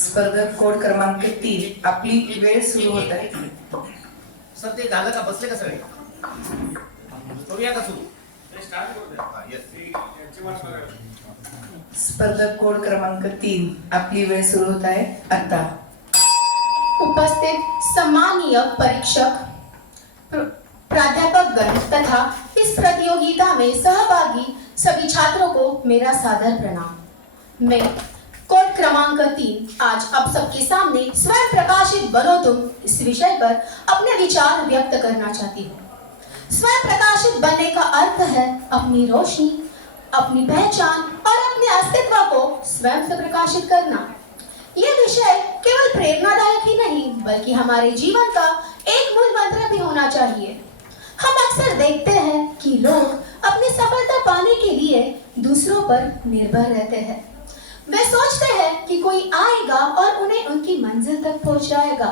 स्पर्धक कोड क्रमांक 3 आपली वेळ सुरू होत आहे. सर ते झालं का? बसले का सगळे? करूया का सुरू? स्पर्धक कोड क्रमांक 3 आपली वेळ सुरू होत आहे आता. उपस्थित सम्मानीय परीक्षक, प्राध्यापक गण तथा इस प्रतियोगिता में सहभागी सभी छात्रों को मेरा सादर प्रणाम. मैं कोड क्रमांक 3 आज आप सबके सामने स्वयं प्रकाशित बनो तुम इस विषय पर अपने विचार व्यक्त करना चाहती हूँ. स्वयं प्रकाशित बनने का अर्थ है अपनी रोशनी, अपनी पहचान और अपने अस्तित्व को स्वयं से प्रकाशित करना. यह विषय केवल प्रेरणादायक ही नहीं बल्कि हमारे जीवन का एक मूल मंत्र भी होना चाहिए. हम अक्सर देखते हैं कि लोग अपनी सफलता पाने के लिए दूसरों पर निर्भर रहते हैं. वे सोचते हैं कि कोई आएगा और उन्हें उनकी मंजिल तक पहुंचाएगा.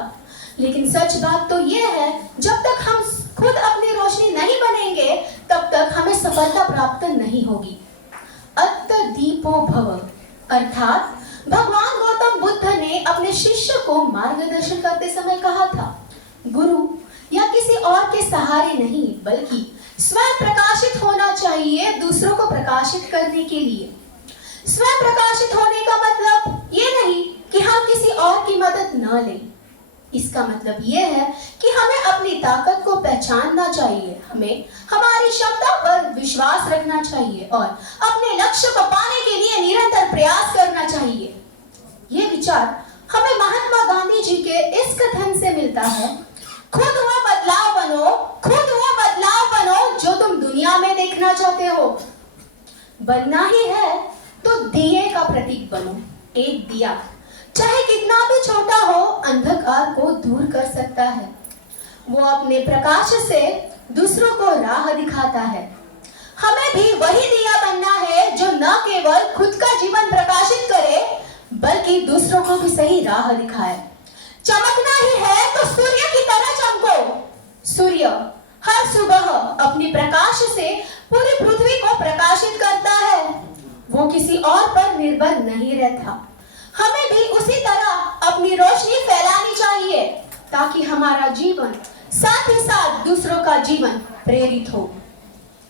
लेकिन सच बात तो यह है, जब तक हम खुद अपनी रोशनी नहीं बनेंगे तब तक हमें सफलता प्राप्त नहीं होगी. अत्त दीपो भव अर्थात भगवान गौतम बुद्ध ने अपने शिष्य को मार्गदर्शन करते समय कहा था, गुरु या किसी और के सहारे नहीं बल्कि स्वयं प्रकाशित होना चाहिए दूसरों को प्रकाशित करने के लिए. स्वयं प्रकाशित होने का मतलब ये नहीं कि हम किसी और की मदद न लें. इसका मतलब ये है कि हमें अपनी ताकत को पहचानना चाहिए, हमें हमारी क्षमता पर विश्वास रखना चाहिए और अपने लक्ष्य को पाने के लिए निरंतर प्रयास करना चाहिए. ये विचार हमें महात्मा गांधी जी के इस कथन से मिलता है, खुद वो बदलाव बनो, खुद वो बदलाव बनो जो तुम दुनिया में देखना चाहते हो. बनना ही है तो दिए का प्रतीक बनो. एक दिया चाहे कितना भी छोटा हो अंधकार को दूर कर सकता है. वो अपने प्रकाश से दूसरों को राह दिखाता है. हमें भी वही दिया बनना है जो न केवल खुद का जीवन प्रकाशित करे बल्कि दूसरों को भी सही राह दिखाए. चमकना ही है तो सूर्य की तरह चमको. सूर्य हर सुबह अपनी प्रकाश से पूरी पृथ्वी को प्रकाशित करता है. वो किसी और पर निर्भर नहीं रहता. हमें भी उसी तरह अपनी रोशनी फैलानी चाहिए ताकि हमारा जीवन साथ ही साथ दूसरों का जीवन प्रेरित हो.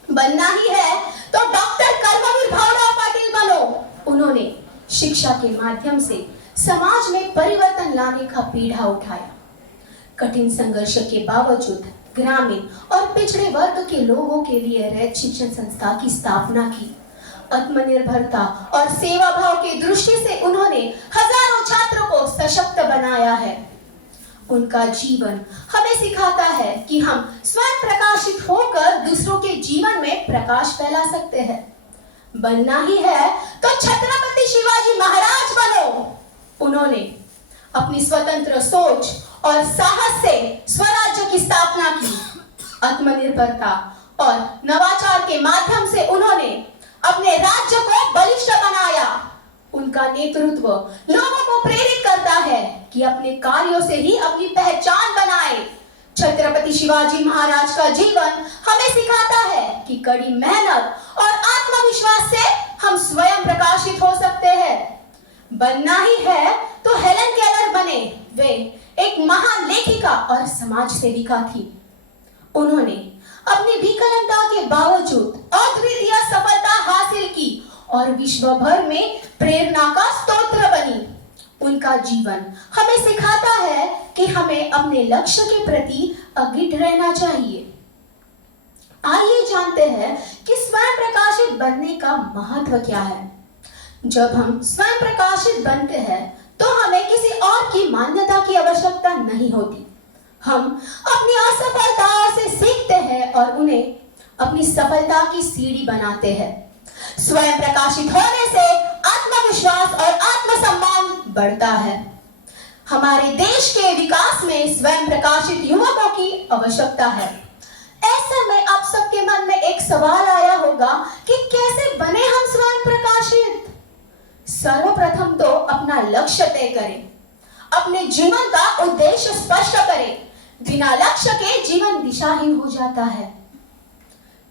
बनना ही है तो डॉक्टर कर्मवीर भावराव पाटिल बनो. उन्होंने शिक्षा के माध्यम से समाज में परिवर्तन लाने का पीढ़ा उठाया. कठिन संघर्ष के बावजूद ग्रामीण और पिछड़े वर्ग के लोगों के लिए रैयत शिक्षण संस्था की स्थापना की. आत्मनिर्भरता और सेवा भाव की दृष्टि से उन्होंने हजारों छात्रों को सशक्त बनाया है. उनका जीवन हमें सिखाता है कि हम स्वयं प्रकाशित होकर दूसरों के जीवन में प्रकाश फैला सकते हैं. बनना ही है तो छत्रपति शिवाजी महाराज बनो. उन्होंने अपनी स्वतंत्र सोच और साहस से स्वराज्य की स्थापना की. आत्मनिर्भरता और नवाचार के माध्यम से उन्होंने अपने राज्य को बलिष्ठ बनाया. उनका नेतृत्व लोगों को प्रेरित करता है कि अपने कार्यों से ही अपनी पहचान बनाए. छत्रपति शिवाजी महाराज का जीवन हमें सिखाता है कि कड़ी मेहनत और आत्मविश्वास से हम स्वयं प्रकाशित हो सकते हैं. बनना ही है तो हेलन केलर बने. वे एक महान लेखिका और समाज सेविका थी. उन्होंने अपनी विकलता के बावजूद अद्वितीय सफलता हासिल की और विश्व भर में प्रेरणा का स्रोत बनी. उनका जीवन हमें सिखाता है कि हमें अपने लक्ष्य के प्रति अडिग रहना चाहिए. आइए जानते हैं कि स्वयं प्रकाशित बनने का महत्व क्या है. जब हम स्वयं प्रकाशित बनते हैं तो हमें किसी और की मान्यता की आवश्यकता नहीं होती. हम अपनी असफलताओं से सीखते हैं और उन्हें अपनी सफलता की सीढ़ी बनाते हैं. स्वयं प्रकाशित होने से आत्मविश्वास और आत्मसम्मान बढ़ता है. हमारे देश के विकास में स्वयं प्रकाशित युवकों की आवश्यकता है. ऐसे में आप सबके मन में एक सवाल आया होगा कि कैसे बने हम स्वयं प्रकाशित. सर्वप्रथम तो अपना लक्ष्य तय करें. अपने जीवन का उद्देश्य स्पष्ट करें. बिना लक्ष्य के जीवन दिशाहीन हो जाता है.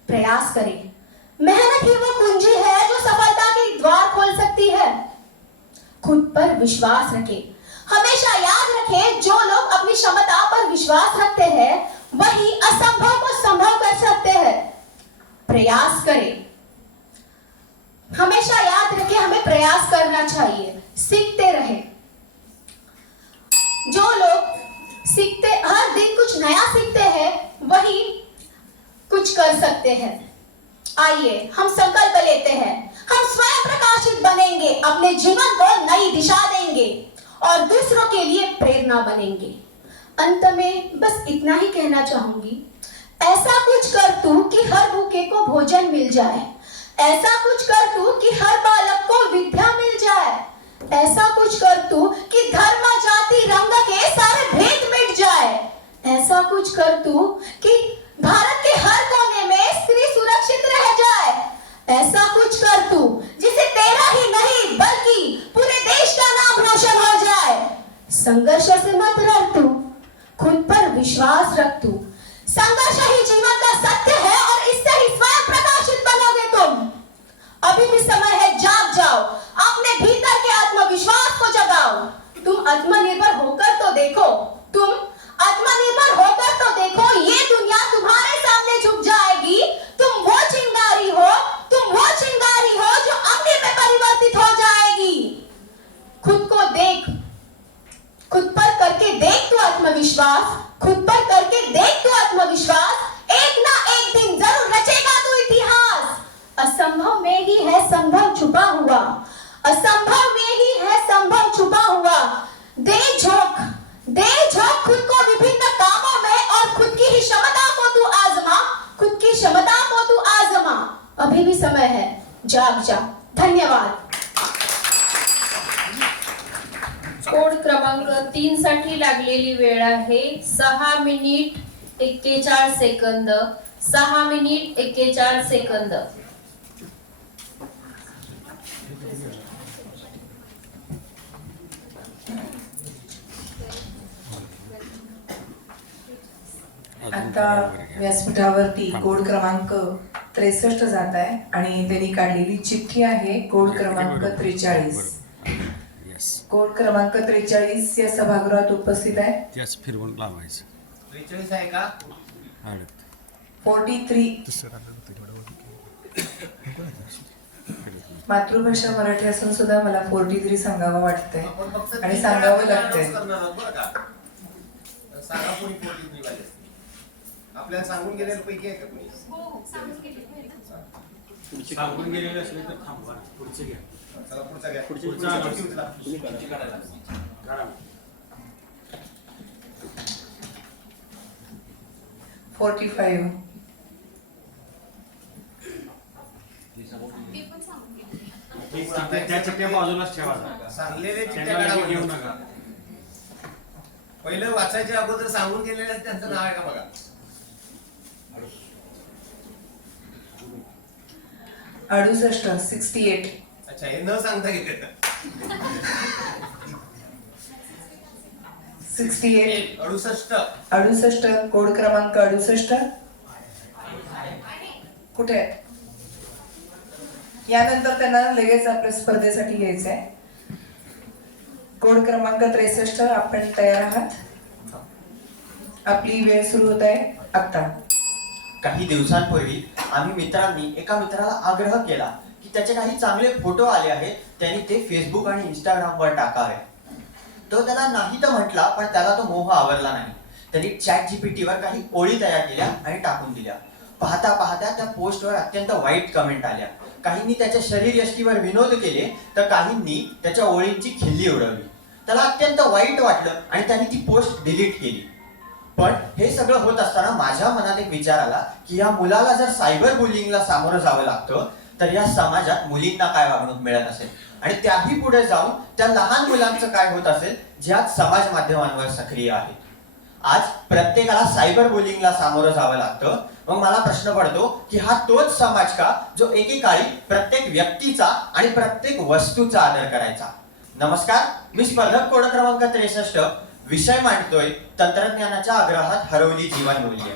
प्रयास करें. मेहनत ही वो कुंजी है जो सफलता के द्वार खोल सकती है. खुद पर विश्वास रखें। हमेशा याद रखें, जो लोग अपनी क्षमता पर विश्वास रखते हैं वही असंभव को संभव कर सकते हैं। प्रयास करें। हमेशा याद रखें, हमें प्रयास करना चाहिए, सीखते रहें। जो लोग सीखते, हर दिन कुछ नया सीखते हैं वही कुछ कर सकते हैं। आइए हम संकल्प लेते हैं, हम स्वयं प्रकाशित बनेंगे, अपने जीवन को नई दिशा देंगे और दूसरों के लिए प्रेरणा बनेंगे। अंत में बस इतना ही कहना चाहूंगी, ऐसा कुछ कर तू कि हर भूखे को भोजन मिल जाए, ऐसा कुछ कर तू कि हर बालक को विद्या मिल जाए, ऐसा कुछ कर तू कि धर्म जाति रंग के सारे भेद मिट जाए, ऐसा कुछ कर तू कि भारत के हर कोने में स्त्री सुरक्षित रह जाए, ऐसा कुछ कर तू जिसे तेरा ही नहीं बल्कि पूरे देश का नाम रोशन हो जाए। संघर्ष से मत डर तू, खुद पर विश्वास रख तू। संघर्ष ही जीवन का सत्य है और इससे ही स्वयं प्रकाशित बनोगे तुम। अभी भी समय है, जाग जाओ, अपने भीतर के आत्मविश्वास को जगाओ। तुम आत्मनिर्भर होकर तो देखो, तुम आत्मनिर्भर होकर तो देखो, ये दुनिया तुम्हारे सामने झुक जाएगी। तुम वो चिंगारी हो, तुम वो चिंगारी हो जो अग्नि में परिवर्तित हो जाएगी। खुद को देख, खुद पर करके देख तू आत्मविश्वास, खुद पर करके देख तू आत्मविश्वास, एक ना एक दिन जरूर रचेगा तू इतिहास। असंभव में ही है संभव छुपा हुआ, असंभव में ही है संभव छुपा हुआ। दे झोंक, दे झोंक खुद को विभिन्न कामों में और खुद की ही क्षमता को तू आजमा, खुद की क्षमता को तू आजमा। अभी भी समय है, जाग जा। धन्यवाद। कोड क्रमांक 3 साठी लागलेली वेळ आहे 6 मिनिट 41 सेकंद, 6 मिनिट 41 सेकंद। आता व्यासपीठावरती कोड क्रमांक 63 जात आहे आणि त्यांनी काढलेली चिठ्ठी आहे कोड क्रमांक 43। कोड क्रमांक 43 या सभागृहात उपस्थित आहे। त्याच फिरवून लावायचं 43 आहे का? 43 मातृभाषा मराठी असून सुद्धा मला 43 सांगावं वाटतंय आपण फक्त आणि तीन सांगावं वेळा लागतंय। announce करणार आहोत बरं का? तर सांगा कोणी 43 वाले असतील. आपल्याला सांगून गेलेल्या पैकी आहे का कोणी? सांगून गेलेले असले तर थांबवा, पुढचे घ्या. चला पुढचा घ्या. पुढची उचला. काढा. 45 त्या चिठ्ठ्या बाजूलाच ठेवा. सांगलेले चिठ्ठ्या त्यांना काढा घेऊ बघा. नका. पहिलं वाचायच्या अगोदर सांगून गेलेले आहेत, त्यांचं नाव आहे का बघा. 68 अच्छा, हे न सांगता गेले. 68 68 कोड क्रमांक 68 कुठे आहे? यानंतर त्यांना लगेच आपल्या स्पर्धेसाठी घ्यायचं आहे। कोड क्रमांक 63 आपण तयार आहात? आपली वेळ सुरू होत आहे आता। काही दिवसांपूर्वी आम्ही मित्रांनी एका मित्राला आग्रह केला की त्याचे काही चांगले फोटो आले आहेत, त्यांनी ते फेसबुक आणि इंस्टाग्रामवर टाकावे। तो त्याला नाही तर म्हटला, पण त्याला तो मोह आवरला नाही। त्यांनी ChatGPT-वर काही ओळी तयार केल्या आणि टाकून दिल्या। पाहता पाहता त्या पोस्टवर अत्यंत वाईट कमेंट आल्या। काहींनी त्याच्या शरीर यष्टीवर विनोद केले तर काहींनी त्याच्या ओळींची खिल्ली उडवली। त्याला अत्यंत वाईट वाटलं आणि त्याने ती पोस्ट डिलीट केली। पण हे सगळं होत असताना माझ्या मनात एक विचार आला की या मुलाला जर सायबर बुलिंगला सामोरं जावं लागतं तर या समाजात मुलींना काय वागणूक मिळत असेल, आणि त्याही पुढे जाऊन त्या लहान मुलांचं काय होत असेल जे आज समाज माध्यमांवर सक्रिय आहेत। आज प्रत्येकाला सायबर बुलिंगला सामोरं जावं लागतं। मग मला प्रश्न पडतो की हा तोच समाज का जो एकेकाळी प्रत्येक व्यक्तीचा आणि प्रत्येक वस्तूचा आदर करायचा। नमस्कार, मी स्पर्धक कोड क्रमांक 63 विषय मांडतोय तंत्रज्ञानाच्या आग्रहात हरवली जीवन मूल्य।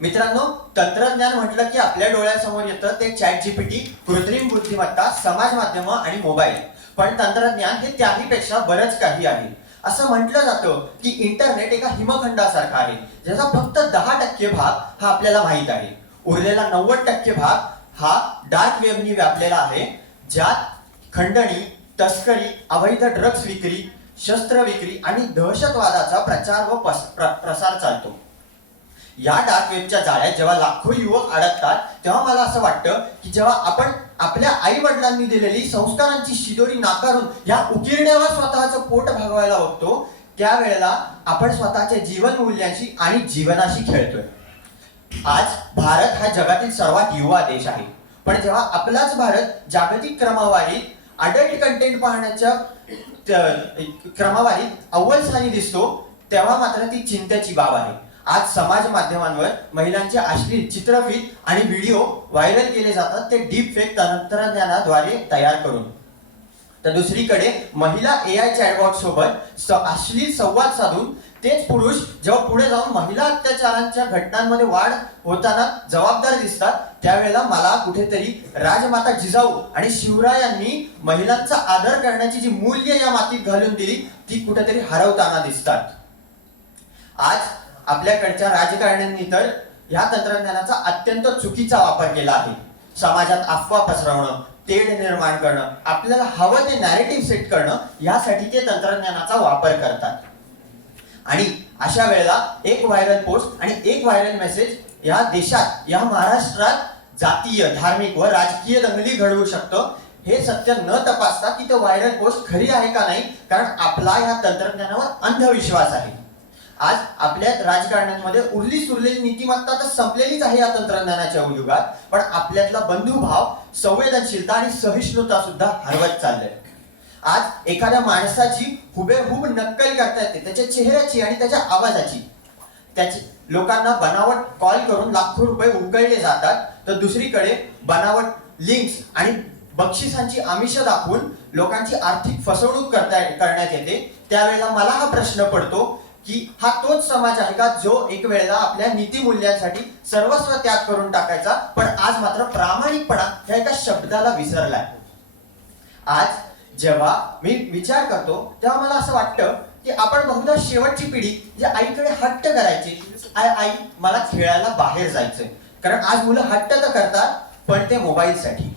मित्रांनो, तंत्रज्ञान म्हटलं की आपल्या डोळ्यासमोर येतं ते ChatGPT, कृत्रिम बुद्धिमत्ता, समाज माध्यम आणि मोबाईल। पण तंत्रज्ञान हे त्याहीपेक्षा बरंच काही आहे. असं म्हटलं जातं की इंटरनेट एका हिमखंडासारखा आहे, ज्याचा फक्त 10% भाग हा आपल्याला माहित आहे. उरलेला 90% भाग हा डार्क वेबनी व्यापलेला आहे, ज्यात खंडणी, तस्करी, अवैध ड्रग्ज विक्री, शस्त्र विक्री आणि दहशतवादाचा प्रचार व प्रसार चालतो. या डार्क वेबच्या जाळ्यात जेव्हा लाखो युवक अडकतात, तेव्हा मला असं वाटतं की जेव्हा आपण आपल्या आई वडिलांनी दिलेली संस्कारांची शिदोरी नाकारून या उकिरड्यावर स्वतःचं पोट भागवायला बघतो, त्यावेळेला आपण स्वतःच्या जीवन मूल्यांशी आणि जीवनाशी खेळतोय. आज भारत हा जगातील सर्वात युवा देश आहे, पण जेव्हा आपलाच भारत जागतिक क्रमवारीत अडल्ट कंटेंट पाहण्याच्या क्रमवारीत अव्वल स्थानी दिसतो, तेव्हा मात्र ती चिंतेची बाब आहे. आज समाज माध्यमांवर महिलांचे अश्लील चित्रफित आणि व्हिडिओ व्हायरल केले जातात, ते डीप फेक तंत्रज्ञानाद्वारे तयार करून. तर दुसरीकडे महिला AI चॅटबॉट सोबत अश्लील संवाद साधून तेच पुरुष जेव्हा पुढे जाऊन महिला अत्याचारांच्या घटनांमध्ये वाढ होताना जबाबदार दिसतात, त्यावेळेला मला कुठेतरी राजमाता जिजाऊ आणि शिवरायांनी महिलांचा आदर करण्याची जी मूल्य या मातीत घालून दिली, ती कुठेतरी हरवताना दिसतात. आज आपल्याकडच्या राजकारण्यांनी तर या तंत्रज्ञानाचा अत्यंत चुकीचा वापर केला आहे. समाजात अफवा पसरवणं, तेढ निर्माण करणं, आपल्याला हवं ते नॅरेटिव्ह सेट करणं, यासाठी ते तंत्रज्ञानाचा वापर करतात. आणि अशा वेळेला एक व्हायरल पोस्ट आणि एक व्हायरल मेसेज या देशात, या महाराष्ट्रात जातीय, धार्मिक व राजकीय दंगली घडवू शकतं. हे सत्य न तपासता की तो व्हायरल पोस्ट खरी आहे का नाही, कारण आपला या तंत्रज्ञानावर अंधविश्वास आहे. आज आपल्या राजकारण्यांमध्ये उरली सुरलेली नीतिमत्ता तर संपलेलीच आहे या तंत्रज्ञानाच्या युगात, पण आपल्यातला बंधुभाव, संवेदनशीलता आणि सहिष्णुता सुद्धा हरवत चाललंय. आज एखाद्या माणसाची हुबेहूब नक्कल करता येते, त्याच्या चेहऱ्याची आणि त्याच्या आवाजाची. त्याची लोकांना बनावट कॉल करून लाखो रुपये उकळले जातात, तर दुसरीकडे बनावट लिंक्स आणि बक्षिसांची आमिष दाखवून लोकांची आर्थिक फसवणूक करण्यात येते. त्यावेळेला मला हा प्रश्न पडतो की हा तोच समाज आहे का जो एक वेळेला आपल्या नीतिमूल्यांसाठी सर्वस्व त्याग करून टाकायचा, पण आज मात्र प्रामाणिकपणा ह्या एका शब्दाला विसरलाय. आज जेव्हा मी विचार करतो तेव्हा मला असं वाटतं की आपण बहुधा शेवटची पिढी जे आईकडे हट्ट करायची, आई मला खेळायला बाहेर जायचंय, कारण आज मुलं हट्ट तर करतात पण ते मोबाईलसाठी.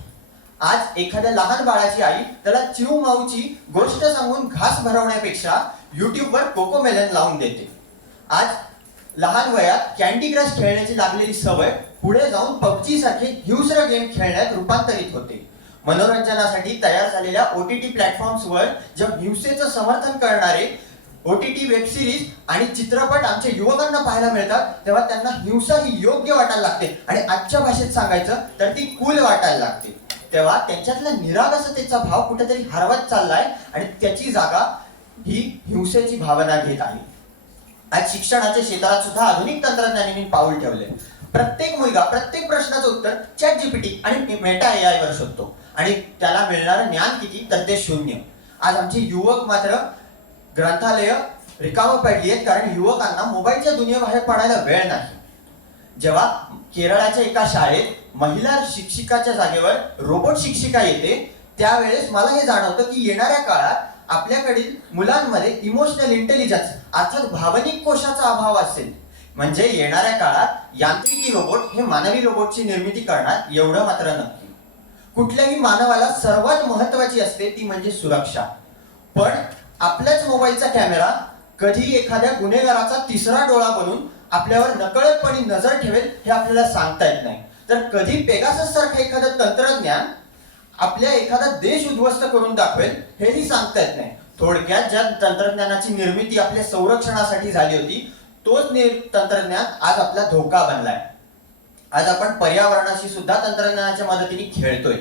आज एखाद्या लहान बाळाची आई त्याला चिऊ माऊची गोष्ट सांगून घास भरवण्यापेक्षा युट्यूबवर कोकोमेलन लावून देते. आज लहान वयात कॅन्डी क्रश खेळण्याची लागलेली सवय पुढे जाऊन पबजी सारखे हिंस्र गेम खेळण्यात रूपांतरित होते. मनोरंजनासाठी तयार झालेल्या OTT प्लॅटफॉर्म्सवर जेव्हा हिंसेचं समर्थन करणारे OTT वेब सिरीज आणि चित्रपट आमच्या युवकांना पाहायला मिळतात, तेव्हा त्यांना हिंसा ही योग्य वाटायला लागते आणि आजच्या भाषेत सांगायचं तर ती कूल वाटायला लागते. तेव्हा त्यांच्यातला निरागसतेचा भाव कुठेतरी हरवत चाललाय आणि त्याची जागा ही हिंसेची भावना घेत आहे. आज शिक्षणाच्या क्षेत्रात सुद्धा आधुनिक तंत्रज्ञानाने पाऊल ठेवले. प्रत्येक मुलगा प्रत्येक प्रश्नाचं उत्तर ChatGPT आणि मेटा AI वर शोधतो आणि त्याला मिळणारं ज्ञान किती, तर ते 0. आज आमचे युवक मात्र ग्रंथालय रिकामं पडली आहेत, कारण युवकांना मोबाईलच्या दुनियेबाहेर पडायला वेळ नाही. जेव्हा केरळाच्या एका शाळेत महिला शिक्षिकाच्या जागेवर रोबोट शिक्षिका येते, त्यावेळेस मला हे जाणवतं की येणाऱ्या काळात आपल्याकडील मुलांमध्ये इमोशनल इंटेलिजन्स अर्थात भावनिक कोशाचा अभाव असेल. म्हणजे येणाऱ्या काळात यांत्रिकी रोबोट हे मानवी रोबोटची निर्मिती करणार, एवढं मात्र नक्की. कुठल्याही मानवाला सर्वात महत्वाची असते ती म्हणजे सुरक्षा, पण आपल्याच मोबाईलचा कॅमेरा कधी एखाद्या गुन्हेगाराचा तिसरा डोळा बनून आपल्यावर नकळतपणे नजर ठेवेल हे आपल्याला सांगता येत नाही. तर कधी पेगासस सारखं एखादं तंत्रज्ञान आपल्या एखादा देश उद्ध्वस्त करून दाखवेल हेही सांगता येत नाही. थोडक्यात ज्या तंत्रज्ञानाची निर्मिती आपल्या संरक्षणासाठी झाली होती, तोच तंत्रज्ञान आज आपला धोका बनलाय. आज आपण पर्यावरणाशी सुद्धा तंत्रज्ञानाच्या मदतीने खेळतोय.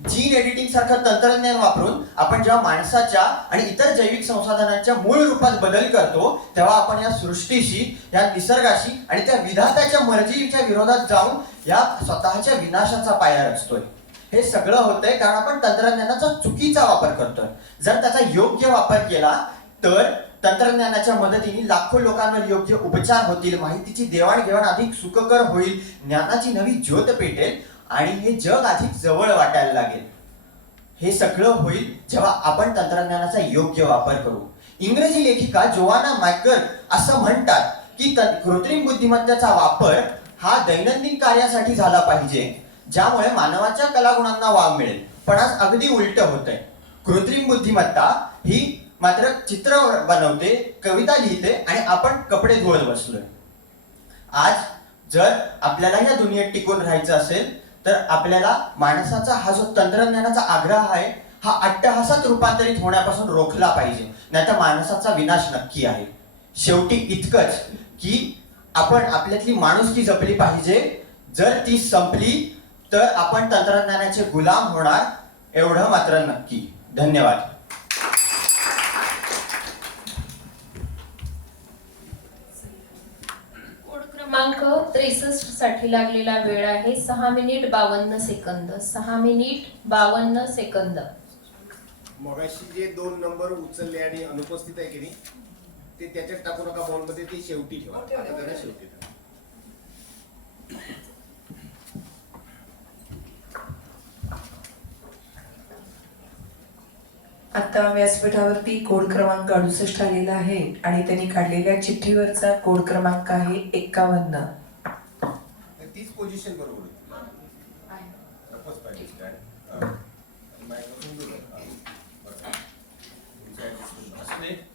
जीन एडिटिंग सारखं तंत्रज्ञान वापरून आपण जेव्हा माणसाच्या आणि इतर जैविक संसाधनांच्या मूळ रूपात बदल करतो, तेव्हा आपण या सृष्टीशी, या निसर्गाशी आणि त्या विधात्याच्या मर्जीच्या विरोधात जाऊन या स्वतःच्या विनाशाचा पाया रचतोय. हे सगळं होतंय कारण आपण तंत्रज्ञानाचा चुकीचा वापर करतोय. जर त्याचा योग्य वापर केला तर तंत्रज्ञानाच्या मदतीने लाखो लोकांवर योग्य उपचार होतील, माहितीची देवाणघेवाण अधिक सुखकर होईल, ज्ञानाची नवी ज्योत पेटेल आणि हे जग अधिक जवळ वाटायला लागेल. हे सगळं होईल जेव्हा आपण तंत्रज्ञानाचा योग्य वापर करू. इंग्रजी लेखिका जोआना मायकल असं म्हणतात की कृत्रिम बुद्धिमत्तेचा वापर हा दैनंदिन कार्यासाठी झाला पाहिजे, ज्यामुळे मानवाच्या कलागुणांना वाव मिळेल. पण आज अगदी उलट होतंय. कृत्रिम बुद्धिमत्ता ही मात्र चित्र बनवते, कविता लिहिते आणि आपण कपडे धुवत बसलोय. आज जर आपल्याला या दुनियेत टिकून राहायचं असेल तर आपल्याला माणसाचा हा जो तंत्रज्ञानाचा आग्रह आहे हा अट्टहासात रूपांतरित होण्यापासून रोखला पाहिजे, नाहीतर माणसाचा विनाश नक्की आहे. शेवटी इतकंच की आपण आपल्यातली माणुसकी जपली पाहिजे. जर ती संपली तर आपण तंत्रज्ञानाचे गुलाम होणार, एवढं मात्र नक्की. धन्यवाद. कोड क्रमांक 63 साठी लागलेला वेळ आहे 6 मिनिट 52 सेकंद. 6 minute 52 second. मगाशी जे 2 नंबर उचलले आणि अनुपस्थित आहे की नाही ते त्याच्यात टाकू नका बॉन्ड मध्ये, ते शेवटी ठेवा. आता त्याला शेवटी ठेवा. आता व्यासपीठावरती कोड क्रमांक 68 आलेला आहे आणि त्यांनी काढलेल्या चिठ्ठीवरचा कोड क्रमांक आहे 51. तीच पोझिशन बरोबर होती. नकोच पाहिजे स्टँड. मायक्रोफोन दूर करा.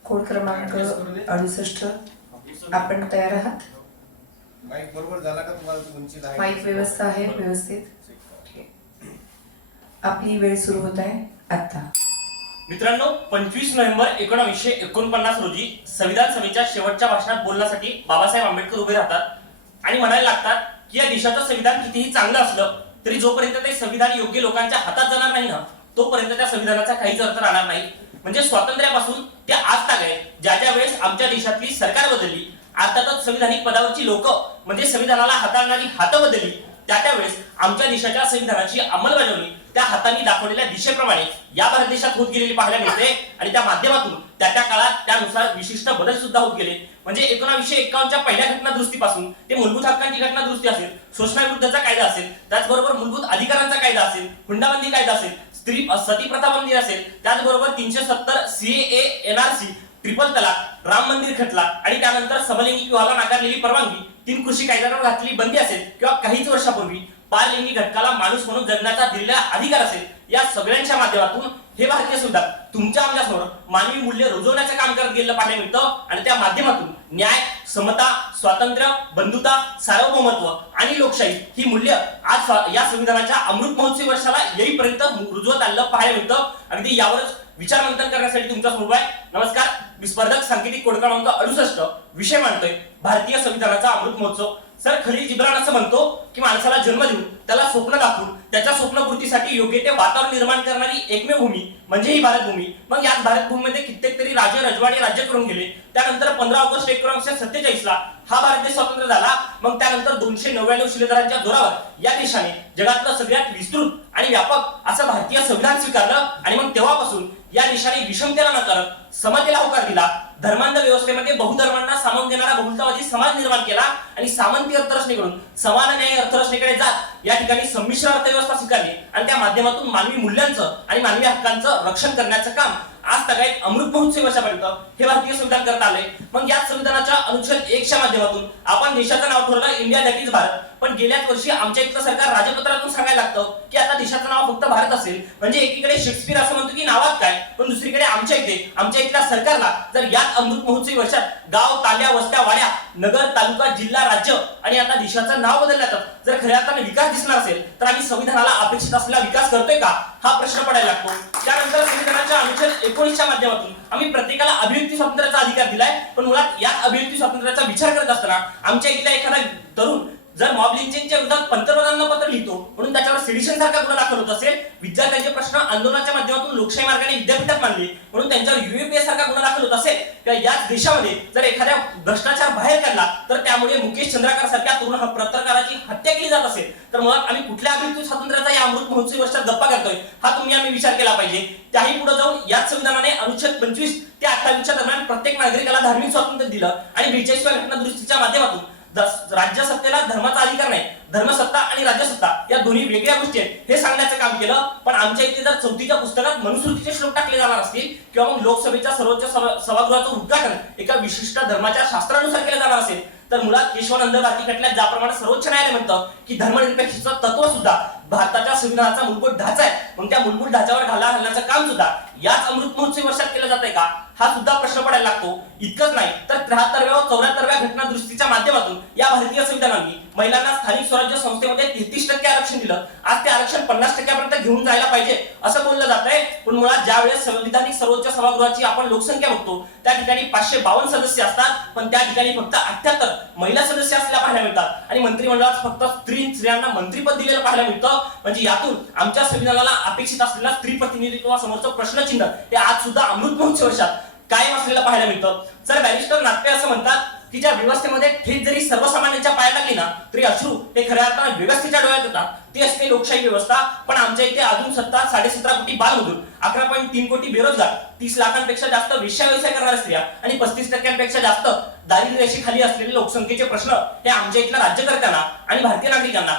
कोड क्रमांक 68. आपण तयार आहात? माईक बरोबर झाला का तुम्हाला? उंची नाही. माईक व्यवस्था आहे व्यवस्थित? आपली वेळ सुरू होत आहे आता. मित्रांनो, 25 नोव्हेंबर 1949 रोजी संविधान सभेच्या शेवटच्या भाषणात बोलण्यासाठी बाबासाहेब आंबेडकर उभे राहतात आणि म्हणायला लागतात की या देशाचं संविधान कितीही चांगलं असलं तरी जोपर्यंत ते संविधान योग्य लोकांच्या हातात जाणार नाही ना, तोपर्यंत त्या संविधानाचा काहीच अर्थ राहणार नाही. म्हणजे स्वातंत्र्यापासून ते आज तागाय ज्या वेळेस आमच्या देशातली सरकार बदलली, अर्थातच संविधानिक पदावरची लोक म्हणजे संविधानाला हाताळणारी हातं बदलली, त्यावेळेस आमच्या देशाच्या संविधानाची अंमलबजावणी त्या हातांनी दाखवलेल्या दिशेप्रमाणे या भारत देशात होत गेलेली पाहायला मिळते आणि त्या माध्यमातून त्या काळात त्यानुसार विशिष्ट बदल सुद्धा होत गेले. म्हणजे 1951च्या पहिल्या घटना दुरुस्तीपासून ते मूलभूत हक्कांची घटना दुरुस्ती असेल, शोषणाविरुद्धचा कायदा असेल, त्याचबरोबर मूलभूत अधिकारांचा कायदा असेल, हुंडाबंदी कायदा असेल, स्त्री सती प्रथा बंदी असेल, त्याचबरोबर 370 CAA NRC, ट्रिपल तलाक, राम मंदिर खटला आणि त्यानंतर समलिंगी विवाहाला नाकारलेली परवानगी, 3 कृषी कायद्यांवर घातलेली बंदी असेल किंवा काहीच वर्षापूर्वी पारलिंगी घटकाला माणूस म्हणून जगण्याचा दिलेला अधिकार असेल, या सगळ्यांच्या माध्यमातून हे भारतीय संविधान तुमच्या आमच्यासमोर मानवी मूल्य रुजवण्याचं काम करत गेलं पाहायला मिळतं आणि त्या माध्यमातून न्याय, समता, स्वातंत्र्य, बंधुता, सार्वभौमत्व आणि लोकशाही ही मूल्य आज या संविधानाच्या अमृत महोत्सवी वर्षाला येईपर्यंत रुजवत आलेलं पाहायला मिळतं. अगदी यावरच विचार मंथन करण्यासाठी तुमचा समोर आहे. नमस्कार, मी स्पर्धक सांकेतिक कोड क्रमांक 68 विषय मांडतोय भारतीय संविधानाचा अमृत महोत्सव. सर खलील जिब्रान असं म्हणतो की माणसाला जन्म देऊन त्याला स्वप्न दाखवून त्याच्या स्वप्नपूर्तीसाठी योग्य ते वातावरण निर्माण करणारी एकमेव भूमी म्हणजे ही भारत भूमी. मग याच भारत भूमीमध्ये कित्येक तरी राजे रजवाडे राज्य करून गेले. त्यानंतर 15 ऑगस्ट 1947 ला हा भारत देश स्वतंत्र झाला. मग त्यानंतर 299 शिलेदारांच्या जोरावर या देशाने जगातलं सगळ्यात विस्तृत आणि व्यापक असं भारतीय संविधान स्वीकारलं आणि मग तेव्हापासून या देशाने विषमतेला नकारत समतेला होकार दिला. धर्मांध व्यवस्थेमध्ये बहुधर्मांना सामावून देणारा बहुलतावादी समाज निर्माण केला आणि सामंती अर्थरचनेकडून समान न्यायी अर्थरचनेकडे जात या ठिकाणी संमिश्र अर्थव्यवस्था स्वीकारली आणि त्या माध्यमातून मानवी मूल्यांचं आणि मानवी हक्कांचं रक्षण करण्याचं काम आज तगायत अमृत महोत्सवी वर्षापर्यंत हे भारतीय संविधान करत आले. मग या संविधानाच्या अनुच्छेद 1च्या माध्यमातून आपण देशाचं नाव ठरवलं इंडिया दॅट इज भारत. पण गेल्याच वर्षी आमच्या इथलं सरकार राजपत्रातून सांगायला लागतं की आता देशाचं नाव फक्त भारत असेल. म्हणजे एकीकडे शेक्सपियर असं म्हणतो की नावात काय, पण दुसरीकडे आमच्या इथल्या सरकारला जर याच अमृत महोत्सवी वर्षात गाव, ताल्या, वस्त्या, वाड्या, नगर, तालुका, जिल्हा, राज्य आणि आता देशाचं नाव बदलल्याचं जर खऱ्या अर्थाने विकास दिसणार असेल तर आम्ही संविधानाला अपेक्षित असलेला विकास करतोय का हा प्रश्न पडायला लागतो. त्यानंतर संविधानाच्या अनुच्छेद 19च्या माध्यमातून आम्ही प्रत्येकाला अभिव्यक्ती स्वातंत्र्याचा अधिकार दिलाय. पण मुळात या अभिव्यक्ती स्वातंत्र्याचा विचार करत असताना आमच्या इथला एखादा तरुण जर मॉब लिंचिंगच्या विरोधात पंतप्रधानांना पत्र लिहितो म्हणून त्याच्यावर सेडिशन सारखा गुन्हा दाखल होत असेल, विद्यार्थ्यांचे प्रश्न आंदोलनाच्या माध्यमातून लोकशाही मार्गाने विद्यापीठात मांडले म्हणून त्यांच्यावर UAPA सारखा गुन्हा दाखल होत असेल, किंवा याच देशामध्ये जर एखाद्या भ्रष्टाचार बाहेर काढला तर त्यामुळे मुकेश चंद्राकर सारख्या तरुण पत्रकाराची हत्या केली जात असेल, तर मुळात आम्ही कुठल्या अभिव्यक्ती स्वातंत्र्याचा या अमृत महोत्सवी वर्षात गप्पा करतोय हा तुम्ही आम्ही विचार केला पाहिजे. त्याही पुढे जाऊन याच संविधानाने अनुच्छेद 25 ते 28च्या दरम्यान प्रत्येक नागरिकाला धार्मिक स्वातंत्र्य दिलं आणि 42व्या घटना दुरुस्तीच्या माध्यमातून राज्य सत्तेला धर्माचा अधिकार नाही, धर्मसत्ता आणि राज्यसत्ता या दोन्ही वेगळ्या गोष्टी आहेत हे सांगण्याचं काम केलं. पण आमच्या इथे जर 4थीच्या पुस्तकात मनुस्मृतीचे श्लोक टाकले जाणार असतील किंवा मग लोकसभेच्या सर्वोच्च सभागृहाचं उद्घाटन एका विशिष्ट धर्माच्या शास्त्रानुसार केलं जाणार असेल तर मुळात केशवानंद भारती खटल्यात ज्याप्रमाणे सर्वोच्च न्यायालय म्हणतं की धर्मनिरपेक्षतेचं तत्व सुद्धा भारताच्या संविधानाचा मूलभूत ढाचा आहे, मग त्या मूलभूत ढाच्यावर घाला घालण्याचं काम सुद्धा याच अमृत महोत्सवी वर्षात केलं जातंय का, हा सुद्धा प्रश्न पडायला लागतो. इतकंच नाही तर 73व्या व 74व्या घटना दुरुस्तीच्या माध्यमातून या भारतीय संविधानाने महिलांना स्थानिक स्वराज्य संस्थेमध्ये 33% आरक्षण दिलं. आज ते आरक्षण 50% घेऊन जायला पाहिजे असं बोललं जात आहे. पण मुळात ज्या वेळेस संविधानिक सर्वोच्च सभागृहाची आपण लोकसंख्या बघतो त्या ठिकाणी 552 सदस्य असतात, पण त्या ठिकाणी फक्त 78 महिला सदस्य असलेल्या पाहायला मिळतात आणि मंत्रिमंडळात फक्त स्त्रियांना मंत्रिपद दिलेलं पाहायला मिळतं. म्हणजे यातून आमच्या संविधानाला अपेक्षित असलेला स्त्री प्रतिनिधित्वासमोरचं प्रश्नचिन्ह हे आज सुद्धा अमृत महोत्सवी वर्षात कायम असलेलं पाहायला मिळतं. सर बॅरिस्टर नाट्य असं म्हणतात की ज्या व्यवस्थेमध्ये ठेच जरी सर्वसामान्यांच्या पाया लागली ना तरी अश्रू हे खऱ्या अर्थानं व्यवस्थेच्या डोळ्यात येतात. ती असते लोकशाही व्यवस्था. पण आमच्या इथे अजून सत्ता 17.5 कोटी बालमजूर, 11.3 कोटी बेरोजगार, 30 लाखांपेक्षा जास्त वेश्या व्यवसाय करणाऱ्या स्त्रिया आणि 35% जास्त दारिद्र्य रेषेखाली असलेले लोकसंख्येचे प्रश्न हे आमच्या इथल्या राज्यकर्त्यांना आणि भारतीय नागरिकांना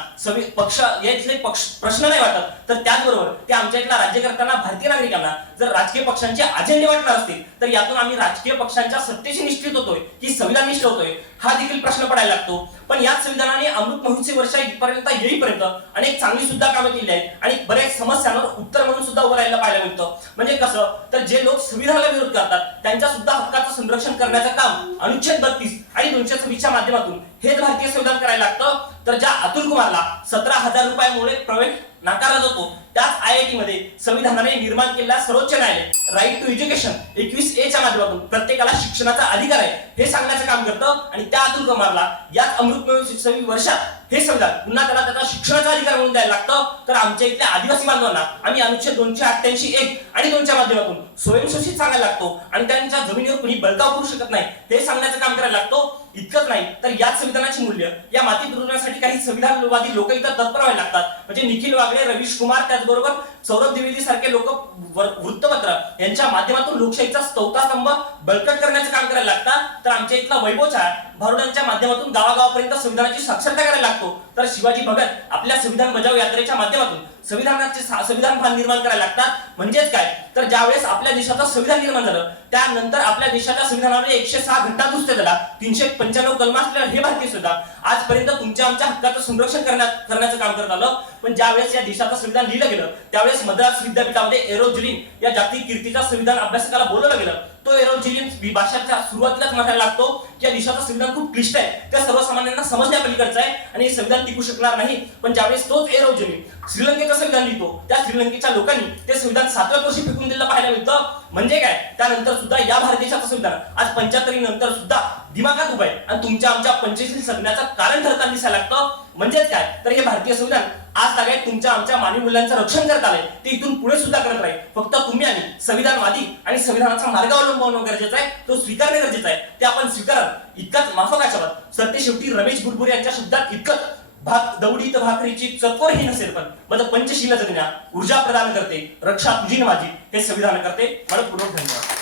पक्ष यातले प्रश्न नाही वाटत, तर त्याचबरोबर ते आमच्या इथल्या राज्यकर्त्यांना भारतीय नागरिकांना जर राजकीय पक्षांचे अजेंडे वाटणार असतील तर यातून आम्ही राजकीय पक्षांच्या सत्तेशी निश्चित होतोय की संविधान निष्ठ होतोय हा देखील प्रश्न पडायला लागतो. पण याच संविधानाने अमृत महोत्सवी वर्ष इथपर्यंत येईपर्यंत अनेक चांगली सुद्धा कामं केली आहेत आणि बरेच समस्यांवर उत्तर म्हणून सुद्धा उभं राहायला पाहायला मिळतं. म्हणजे कसं तर जे लोक संविधानाला विरोध करतात त्यांच्या सुद्धा हक्काचं संरक्षण करण्याचं काम अनुच्छेद 32 आणि 226 माध्यमातून हेच भारतीय संविधान करायला लागतं. तर ज्या अतुल कुमारला 17,000 रुपयामुळे प्रवेश नाकारला जातो त्याच IIT मध्ये संविधानाने निर्माण केलेला सर्वोच्च न्यायालय राईट टू एज्युकेशन 21A च्या माध्यमातून प्रत्येकाला शिक्षणाचा अधिकार आहे हे सांगण्याचं काम करतं. आणि त्या अतुल कुमारला याच अमृत महोत्सवी वर्षात हे संविधान पुन्हा त्याला त्याचा शिक्षणाचा अधिकार म्हणून द्यायला लागतं. तर आमच्या इथल्या आदिवासी बांधवांना आम्ही अनुच्छेद 288(1) आणि 2 च्या माध्यमातून स्वयंशोषित सांगायला लागतो आणि त्यांच्या जमिनीवर कुणी बळकाव करू शकत नाही हे सांगण्याचं काम करायला लागतो. इतकंच नाही तर याच संविधानाची मूल्य या मातीत रुजवण्यासाठी काही संविधानवादी लोक इथं तत्पर व्हायला लागतात. म्हणजे निखिल वागळे, रवीश कुमार, त्याचबरोबर सौरभ द्विवेदी सारखे लोक वृत्तपत्र यांच्या माध्यमातून लोकशाहीचा 4था स्तंभ बळकट करण्याचं काम करायला लागतात. तर आमच्या इथला वैभवचा भारुडांच्या माध्यमातून गावागावापर्यंत संविधानाची साक्षरता करायला लागतो. तर शिवाजी भगत आपल्या संविधान बजाव यात्रेच्या माध्यमातून संविधान भान निर्माण करायला लागतात. म्हणजेच काय तर ज्यावेळेस आपल्या देशाचं संविधान निर्माण झालं त्यानंतर आपल्या देशाच्या संविधानामध्ये 106 घटना दुरुस्त्या झाल्या, 395 कलम असलेलं हे भारतीय संविधान आजपर्यंत तुमच्या आमच्या हक्काचं संरक्षण करण्याचं काम करत आलं. पण ज्यावेळेस या देशाचं संविधान लिहिलं गेलं त्यावेळेस मद्रास विद्यापीठामध्ये एरोजिलिन या जागतिक कीर्तीच्या संविधान अभ्यासकाला बोलवलं गेलं. तो एरोजिलिन भाषाच्या सुरुवातीलाच म्हणायला लागतो की या देशाचं संविधान खूप क्लिष्ट आहे, त्या सर्वसामान्यांना समजण्या पलीकडचं आहे आणि हे संविधान टिकू शकणार नाही. पण ज्यावेळेस तोच एरोजिलिन श्रीलंकेचं संविधान लिहितो त्या श्रीलंकेच्या लोकांनी ते संविधान 7व्या वर्षी फेकून दिलं पाहायला मिळतं. म्हणजे काय त्यानंतर सुद्धा या भारत देशाचं संविधान आज 75 नंतर सुद्धा दिमागात उभं आहे आणि तुमच्या आमच्या 85 सगण्याचं कारण ठरताना दिसायला लागतं. म्हणजेच काय तर हे भारतीय संविधान आज तागायत तुमच्या आमच्या मानवी मूल्यांचं रक्षण करत आलंय, ते इथून पुढे सुद्धा करत राहील. फक्त तुम्ही आणि संविधानवादी आणि संविधानाचा मार्ग अवलंबवणं गरजेचं आहे, तो स्वीकारणे गरजेचं आहे. ते आपण स्वीकारा इतकाच माफक आशावाद. सर ते शेवटी रमेश बुरबुरे यांच्या शब्दात इतकंच भात दौडीत भाकरीची चतकोरही नसेल पण माझं पंचशील जगण्या ऊर्जा प्रदान करते, रक्षा तुझी न माझी हे संविधान करते. मनपूर्वक धन्यवाद.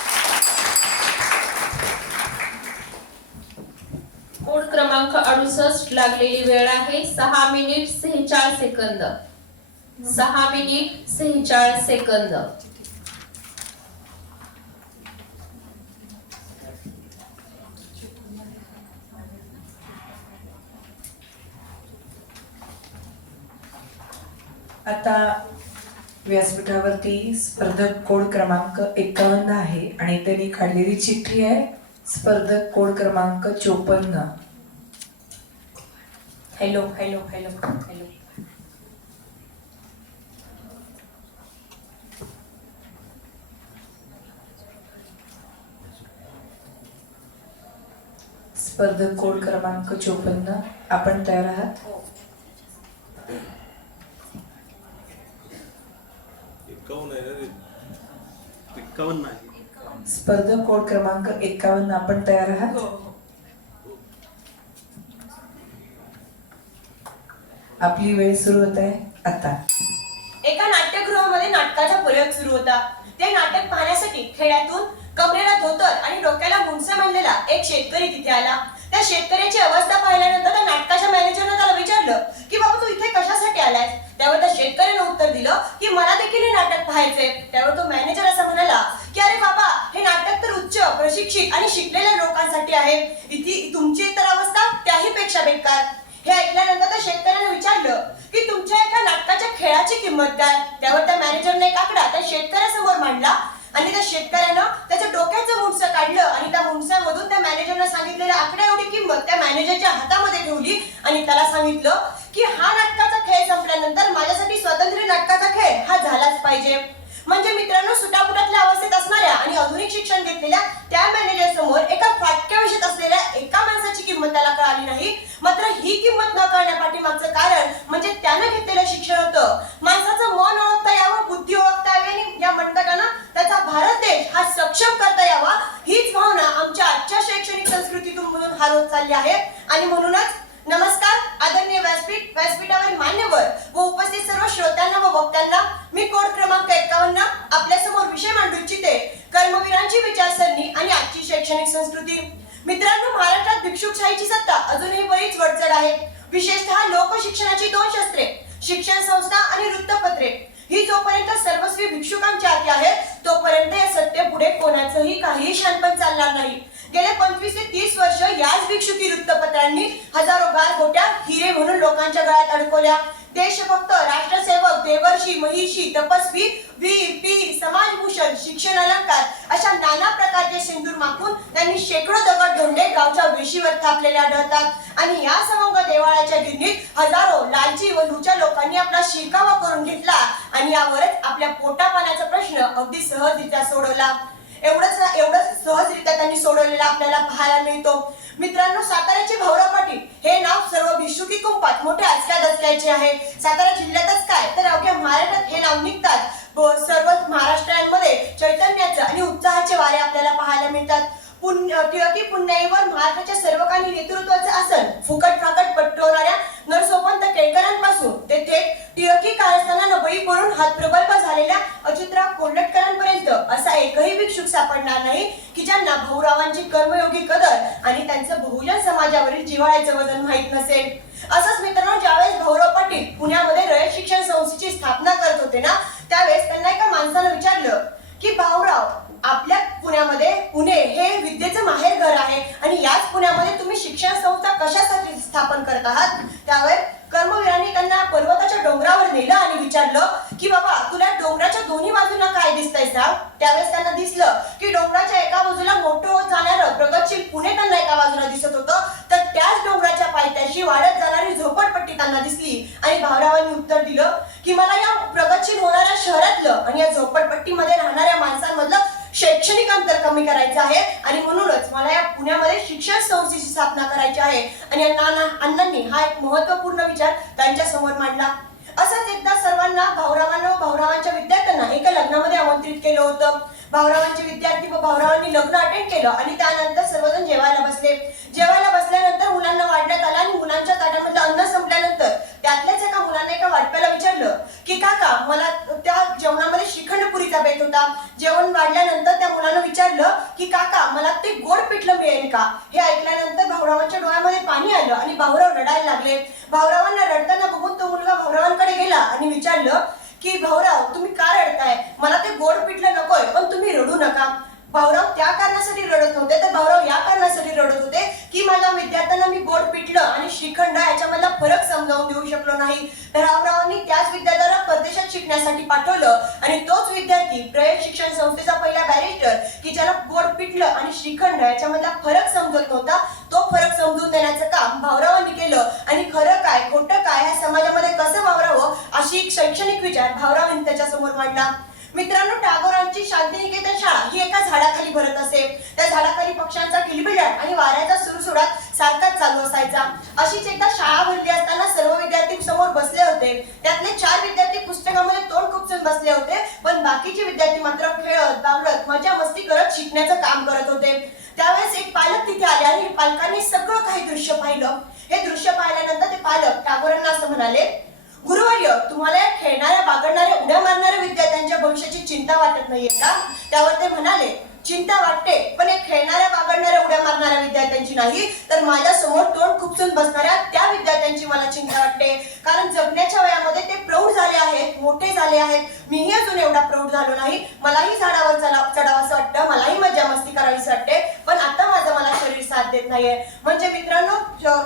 कोड क्रमांक 68 लागलेली वेळ आहे 6 मिनिट 46 सेकंद. 6 minute 46 second. आता व्यासपीठावरती स्पर्धक कोड क्रमांक 51 आहे आणि त्यांनी काढलेली चिठ्ठी आहे स्पर्धक कोड क्रमांक 54. Hello hello hello hello. स्पर्धक कोड क्रमांक 54 आपण तयार आहात? 51 नाही. स्पर्धक कोड क्रमांक 51 आपण तयार आहात? आपली वेळ सुरू होत आहे आता. एका नाट्यगृहामध्ये नाटकाचा प्रयोग सुरू होता. ते नाटक पाहण्यासाठी खेड्यातून कमरेला धोतर आणि डोक्याला मुंडसा मांडलेला एक शेतकरी तिथे आला. त्या शेतकऱ्याची अवस्था पाहिल्यानंतर त्या नाटकाच्या मॅनेजरने त्याला विचारलं की बाबा तू इथे कशासाठी आलाय. त्यावर त्या शेतकऱ्याने उत्तर दिलं की मला देखील हे नाटक पाहायचंय. त्यावर तो मॅनेजर असं म्हणाला की अरे बाबा हे नाटक तर उच्च प्रशिक्षित आणि शिकलेल्या लोकांसाठी आहे. तुमची तर अवस्था त्याही पेक्षा बेकार. हे ऐकल्यानंतर त्या शेतकऱ्याने विचारलं की तुमच्या एका नाटकाच्या खेळाची किंमत काय. त्यावर त्या मॅनेजरने एक आकडा त्या शेतकऱ्यासमोर मांडला आणि त्या शेतकऱ्यानं त्याच्या डोक्याचं मुंडसं काढलं आणि त्या मुंडसामधून त्या मॅनेजरने सांगितलेल्या आकड्या एवढी किंमत त्या मॅनेजरच्या हातामध्ये ठेवली आणि त्याला सांगितलं की हा नाटकाचा खेळ संपल्यानंतर माझ्यासाठी स्वातंत्र्य नाटकाचा खेळ हा झालाच पाहिजे. म्हणजे मित्रांनो, सुटापुटातल्या अवस्थेत असणाऱ्या आणि आधुनिक शिक्षण घेतलेल्या त्या मॅनेजर समोर एका फाटक्या विषयात असलेल्या एका माणसाची किंमत त्याला कळाली नाही. मात्र ही किंमत न कळण्यापाठीमागचं कारण म्हणजे त्यानं घेतलेलं शिक्षण होतं. माणसाचं मन ओळखता यावं, बुद्धी ओळखता यावी आणि या मंडकानं त्याचा भारत देश हा सक्षम करता यावा, हीच भावना आमच्या आजच्या शैक्षणिक संस्कृतीतून म्हणून हरवत चालली आहे. आणि म्हणूनच नमस्कार आदरणीय व्यासपीठावरील मान्यवर व उपस्थित सर्व श्रोत्यांना व वक्त्यांना मी कोड क्रमांक 51 आपल्या समोर विषय मांडू इच्छिते, कर्मवीरांची विचारसरणी आणि आजची शैक्षणिक संस्कृती. मित्रांनो, महाराष्ट्रात भिक्षुकशाहीची सत्ता अजूनही बरीच वरचढ आहे. विशेषतः लोकशिक्षणाची 2 शस्त्रे, शिक्षण संस्था आणि वृत्तपत्रे ही जोपर्यंत सर्वस्वी भिक्षुकांची हाती आहे तोपर्यंत या सत्तेपुढे कोणाचंही काही शानपण चालणार नाही. गेले 25 ते 30 वर्ष याच भिक्षुकी वृत्तपत्रांनी हजारो गारगोट्या हिरे म्हणून लोकांच्या गळ्यात अडकवल्या. देशभक्त, राष्ट्रसेवक, देवर्षी, महिषी, तपस्वी, वीर, पीर, समाजभूषण, शिक्षण अलंकार अशा नाना प्रकारचे सिंदूर माखून त्यांनी शेकडो दगड धोंडे गावच्या वेशीवर थापलेले आढळतात. आणि या समंग देवाळाच्या गिरणीत हजारो लालची व लुच्या लोकांनी आपला शिरकावा करून घेतला आणि यावरच आपल्या पोटापाण्याचा प्रश्न अगदी सहजरित्या सोडवला. एवढंच सहजरित्या त्यांनी सोडवलेला आपल्याला पाहायला मिळतो. मित्रांनो, साताऱ्याचे भाऊराव पाटील हे नाव सर्व भिक्षुकी कुंपात मोठे आजच्या दचक्याचे आहे. सातारा जिल्ह्यातच काय तर अवघ्या महाराष्ट्रात हे नाव निघतात. सर्व महाराष्ट्रामध्ये चैतन्याचं आणि उत्साहाचे वारे आपल्याला पाहायला मिळतात. टिळकी पुण्याईवर महाराष्ट्राच्या सर्व काही नेतृत्वाचे आसन फुकट फाकट पटवणाऱ्या नरसोपंत केळकरांपासून ते थेट टिळकी कारस्थानानं बळी पडून हातप्रगल्भ झालेल्या अच्युतराव कोल्हटकरांपर्यंत असा एकही भिक्षुक सापडणार नाही की ज्यांना भाऊरावांची कर्मयोगी कदर आणि त्यांचं बहुजन समाजावरील जिव्हाळ्याचं वजन माहीत नसेल. असंच मित्रांनो, ज्यावेळेस भाऊराव पाटील पुण्यामध्ये रयत शिक्षण संस्थेची स्थापना करत होते ना, त्यावेळेस त्यांना एका माणसानं विचारलं की भाऊराव, आपल्या पुणे हे विद्येचं माहेर घर आहे आणि याच पुण्यामध्ये तुम्ही शिक्षण संस्था कशासाठी स्थापन करत आहात. त्यावर कर्मवीरांनी त्यांना पर्वताच्या डोंगरावर नेलं आणि विचारलं की बाबा, तुला डोंगराच्या दोन्ही बाजूला काय दिसतंय सांग. त्यावेळेस त्यांना दिसलं की डोंगराच्या एका बाजूला मोठं होत जाणारं प्रगतशील पुणे त्यांना एका बाजूला दिसत होतं, तर त्याच डोंगराच्या पायथ्याशी वाढत जाणारी झोपडपट्टी त्यांना दिसली. आणि भाऊरावांनी उत्तर दिलं की मला या प्रगतशील होणाऱ्या शहरातलं आणि या झोपडपट्टीमध्ये राहणाऱ्या माणसांमधलं शैक्षणिक अंतर कमी करायचं आहे आणि म्हणूनच मला या पुण्यामध्ये शिक्षण संस्थेची स्थापना करायची आहे. आणि अण्णांनी हा एक महत्त्वपूर्ण विचार त्यांच्या समोर मांडला. असंच एकदा सर्वांना भाऊरावांना व भाऊरावांच्या विद्यार्थ्यांना एका लग्नामध्ये आमंत्रित केलं होतं. भाऊरावांचे विद्यार्थी व भाऊरावांनी लग्न अटेंड केलं आणि त्यानंतर सर्वजण जेवायला बसले. जेवायला बसल्यानंतर मुलांना वाढण्यात आलं आणि मुलांच्या ताटामधलं अन्न संपल्यानंतर त्यातल्याच एका मुलाने एका वाटप्याला विचारलं की काका, मला त्या जेवणामध्ये श्रीखंड पुरीचा बेत होता. जेवण वाढल्यानंतर त्या मुलानं विचारलं की काका, मला ते गोड पिठलं मिळेल का. हे ऐकल्यानंतर भाऊरावांच्या डोळ्यामध्ये पाणी आलं आणि भाऊराव रडायला लागले. भाऊरावांना रडताना बघून तो मुलगा भाऊरावांकडे गेला आणि विचारलं की भाऊराव, तुम्ही का रडताय. मला ते गोड पिठलं नकोय, पण तुम्ही रडू नका. भाऊराव त्या कारणासाठी रडत नव्हते, तर भाऊराव या कारणासाठी रडत होते की माझ्या विद्यार्थ्यांना मी गोड पिठलं आणि श्रीखंड याच्यामधला फरक समजावून देऊ शकलो नाही. तर भाऊरावांनी त्याच विद्यार्थ्याला परदेशात शिकण्यासाठी पाठवलं आणि तोच विद्यार्थी रयत शिक्षण संस्थेचा पहिला बॅरिस्टर की ज्याला गोड पिठलं आणि श्रीखंड याच्यामधला फरक समजत नव्हता, तो फरक समजून देण्याचं काम भाऊरावांनी केलं. आणि खरं काय खोटं काय ह्या समाजामध्ये कसं वावरावं अशी एक शैक्षणिक विचार भाऊरावांनी त्याच्या समोर मांडला. मित्रांनो, टागोरांची शांतिनिकेतन शाळा ही एका झाडाखाली भरत असे. त्या झाडाखाली पक्ष्यांचा किलबिलाट आणि वाऱ्याचा सुरसुराट सारखाच चालू असायचा. अशीच एकदा शाळा भरली असताना सर्व विद्यार्थी समोर बसले होते. त्यातले 4 विद्यार्थी पुस्तकामध्ये तोंड खुपसून बसले होते, पण बाकीचे विद्यार्थी मात्र खेळत बावळत मजा मस्ती करत शिकण्याचं काम करत होते. त्यावेळेस एक पालक तिथे आले आणि पालकांनी सगळं काही दृश्य पाहिलं. हे दृश्य पाहिल्यानंतर ते पालक टागोरांना असं म्हणाले, गुरुवर्य, तुम्हाला या खेळणाऱ्या बागडणाऱ्या उड्या मारणाऱ्या विद्यार्थ्यांच्या भविष्याची चिंता वाटत नाहीये का. त्यावर ते म्हणाले, चिंता वाटते, पण विद्यार्थ्यांची नाही, तर माझ्या समोर तोंड खुपसून बसणाऱ्या त्या विद्यार्थ्यांची मला चिंता वाटते. कारण जगण्याच्या वयामध्ये ते प्रौढ झाले आहेत, मोठे झाले आहेत. मीही अजून एवढा प्रौढ झालो नाही. मलाही झाडावर चढावंसं वाटतं, मलाही मजा मस्ती करावीशी वाटते, पण आता माझं मला शरीर साथ देत नाहीये. म्हणजे मित्रांनो,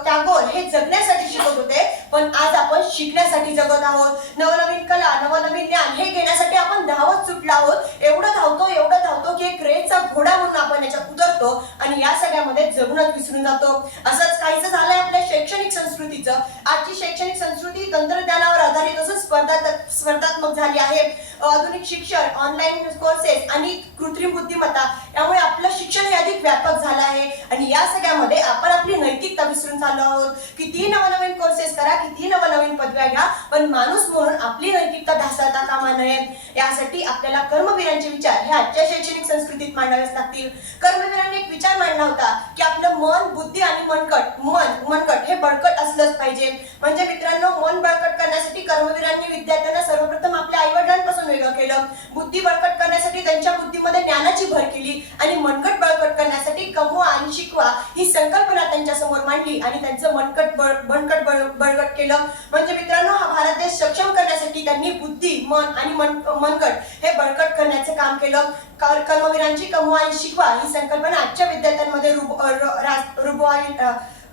टागोर हे जगण्यासाठी शिकवत होते, पण आज आपण शिकण्यासाठी जगत आहोत. नवनवीन कला, नवनवीन ज्ञान हे घेण्यासाठी आपण धावत सुटलो आहोत. एवढं धावतो की एक रेसचा घोडा म्हणून आपण याच्यात उतरतो आणि या सगळ्यामध्ये जगूनच विसरून जातो. असंच काहीच झालंय आपल्या शैक्षणिक संस्कृतीचं. आजची शैक्षणिक संस्कृती तंत्रज्ञानावर आधारित असून स्पर्धात्मक झाली आहे. आधुनिक शिक्षण, ऑनलाईन कोर्सेस आणि कृत्रिम बुद्धिमत्ता यामुळे आपलं शिक्षण हे अधिक व्यापक झालं आहे आणि या सगळ्यामध्ये आपण आपली नैतिकता विसरून चाललो आहोत. कितीही नवनवीन कोर्सेस करा, कितीही नवनवीन पदव्या घ्या, पण माणूस म्हणून आपली नैतिकता ढासळता कामा नये. यासाठी आपल्याला कर्मवीरांचे विचार हे आजच्या शैक्षणिक संस्कृतीत मांडावेच लागतील. कर्मवीरांनी एक विचार मांडला होता की आपलं मन, बुद्धी आणि मनगट हे बळकट असलंच पाहिजे. म्हणजे मित्रांनो, मन बळकट करण्यासाठी कर्मवीरांनी विद्यार्थ्यांना सर्वप्रथम आपल्या आई वडिलांपासून वेगळं केलं. बुद्धी बळकट करण्यासाठी त्यांच्या बुद्धीमध्ये ज्ञानाची भर केली आणि मनगट बळकट करण्यासाठी कमवा आणि शिकवा ही संकल्पना त्यांच्या समोर मांडली आणि त्यांचं मनगट बळकट केलं. म्हणजे मित्रांनो, हा भारत देश सक्षम करण्यासाठी त्यांनी बुद्धी, मन आणि मनगट हे बळकट करण्याचे काम केलं. कर्मवीरांची कमवा आणि शिकवा ही संकल्पना आजच्या विद्यार्थ्यांमध्ये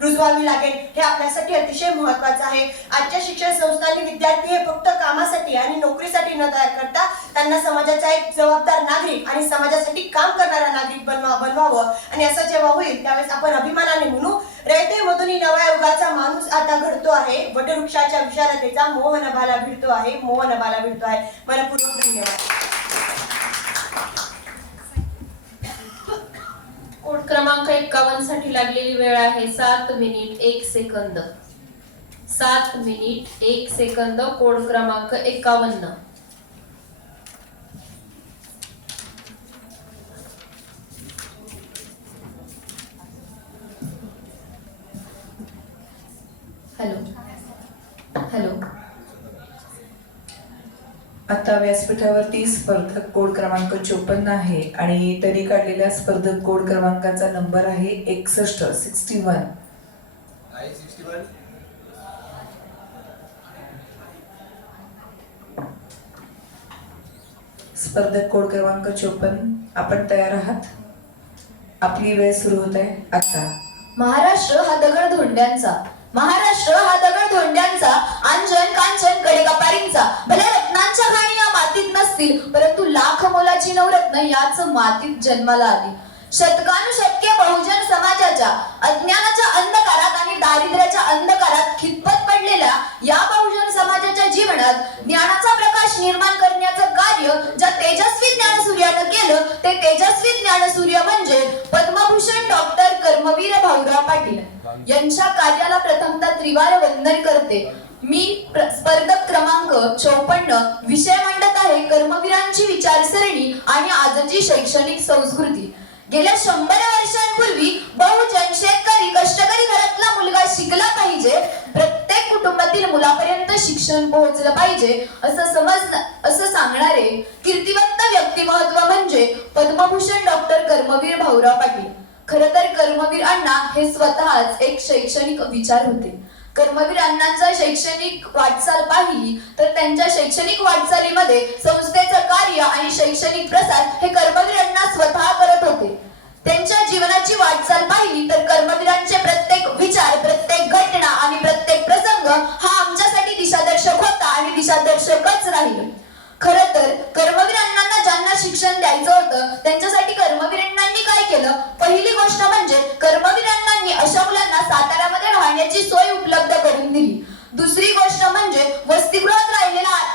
रुजवावी लागेल. हे आपल्यासाठी अतिशय महत्त्वाचं आहे. आजच्या शिक्षण संस्थांनी विद्यार्थी हे फक्त कामासाठी आणि नोकरीसाठी न तयार करता त्यांना समाजाचा एक जबाबदार नागरिक आणि समाजासाठी काम करणारा नागरिक बनवावं. आणि असं जेव्हा होईल त्यावेळेस आपण अभिमानाने म्हणू, रयते मधुनी नव्या युगाचा माणूस आता घडतो आहे. वटवृक्षाच्या विशालतेचा मोह नभाला भिडतो आहे. मनपूर्वक धन्यवाद. कोड क्रमांक 51 साठी लागलेली वेळ आहे 7 minute 1 second. 7 minute 1 second. Code क्रमांक 51. हॅलो. आता व्यासपीठावरती स्पर्धक कोड क्रमांक 54 आहे आणि त्यांनी काढलेल्या स्पर्धक कोड क्रमांकाचा नंबर आहे 61. स्पर्धक कोड क्रमांक 54, आपण तयार आहात? आपली वेळ सुरू होत आहे आता. महाराष्ट्र हा दगड धोंड्यांचा अंजन कांचन कडेकपारींचा. भले रत्नांच्या खाणी या मातीत नसतील, परंतु लाख मोलाची नवरत्न याच मातीत जन्माला आली. शतकानुशतके बहुजन समाजाच्या अज्ञानाच्या अंधकारात आणि दारिद्र्याच्या अंधकारात खितपत पडलेल्या या बहुजन समाजाच्या जीवनात ज्ञानाचा प्रकाश निर्माण करण्याचं कार्य ज्या तेजस्वी ज्ञानसूर्यानं केलं, ते तेजस्वी ज्ञानसूर्य म्हणजे पद्मभूषण डॉक्टर कर्मवीर भाऊराव पाटील. यांच्या कार्याला प्रथमतः त्रिवार वंदन करते. मी स्पर्धक क्रमांक 54 विषय मांडत आहे कर्मवीरांची विचारसरणी आणि आजची शैक्षणिक संस्कृती. गेल्या 100 वर्षांपूर्वी बहुजन शेतकरी कष्टकरी घरातला मुलगा शिकला पाहिजे, प्रत्येक कुटुंबातील मुलापर्यंत शिक्षण पोहोचलं पाहिजे असं सांगणारे कीर्तिवंत व्यक्तिमत्व म्हणजे पद्मभूषण डॉक्टर कर्मवीर भाऊराव पाटील. खरं तर कर्मवीर अण्णा हे स्वतःच एक शैक्षणिक विचार होते. कर्मवीर अण्णांचा शैक्षणिक वाटचाल पाहिली तर त्यांच्या शैक्षणिक वाटचालीमध्ये संस्थेचं कार्य आणि शैक्षणिक प्रसार हे कर्मवीर अण्णा स्वतः करत होते. त्यांच्या जीवनाची वाटचाल पाहिली तर कर्मवीरांचे प्रत्येक विचार, प्रत्येक घटना आणि प्रत्येक प्रसंग हा आमच्यासाठी दिशादर्शक होता आणि दिशादर्शकच राहील. खरं तर कर्मवीर अण्णांना ज्यांना शिक्षण द्यायचं होतं त्यांच्यासाठी कर्मवीर अण्णांनी काय केलं? पहिली गोष्ट म्हणजे कर्मवीर अण्णांनी अशा मुलांना साताऱ्यामध्ये राहण्याची सोय उपलब्ध करून दिली. दुसरी गोष्ट म्हणजे वसतिगृहात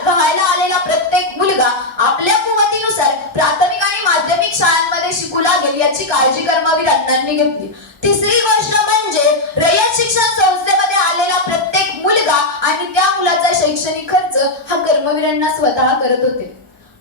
राहायला आलेला प्रत्येक मुलगा आपल्या कुवतीनुसार प्राथमिक आणि माध्यमिक शाळांमध्ये शिकू लागेल याची काळजी कर्मवीर अण्णांनी घेतली. तिसरी गोष्ट म्हणजे रयत शिक्षण संस्थेमध्ये आलेला प्रत्येक मुलगा आणि त्या मुलाचा शैक्षणिक खर्च हा कर्मवीरांना स्वतः करत होते.